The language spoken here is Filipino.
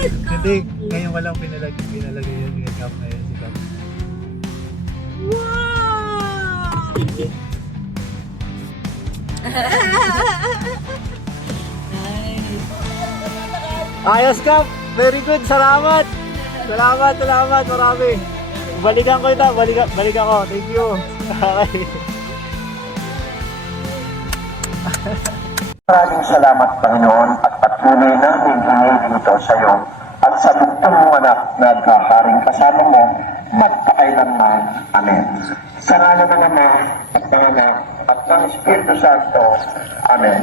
Hindi, ngayon walang pinalag, pinalagay yun. Yung cap na yun. Si Cap. Ayos Cap! Very good! Salamat! Salamat, salamat, marami. Balikan ko ito, balikan, balikan ko. Thank you. Okay. Maraming salamat, Panginoon, at patuloy ng bigay dito sa iyo at sa bugtong anak na nagkaharing kasama mo magpakailanman. Amen. Sa ngalan ng Ama at ng Anak at ng Espiritu Santo. Amen.